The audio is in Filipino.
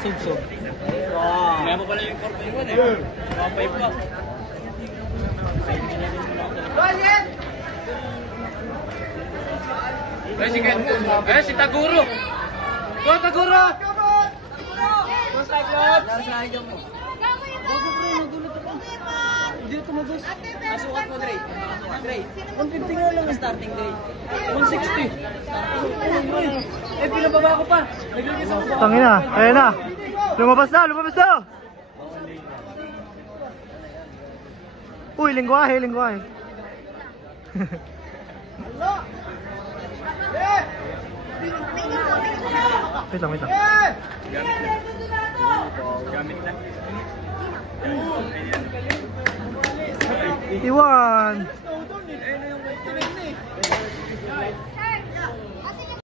masubsob. Kaya mo pala yung 4.1 eh. 1.5 pa. Eh, si Taguro! Go, Taguro! Go, Cyclops! Narasahan mo. Bago bro, nagulot ako. Hindi ko magos. Nasukat mo, Dre. Dre, 150 nga lang ang starting day. 160. Eh, pinababa ko pa. Naglagay sa uso. Tangina, ayan na. Lumabas na, lumabas na. Uy, lingwahe, lingwahe. Wait lang, wait lang. Gamit na. Iwan.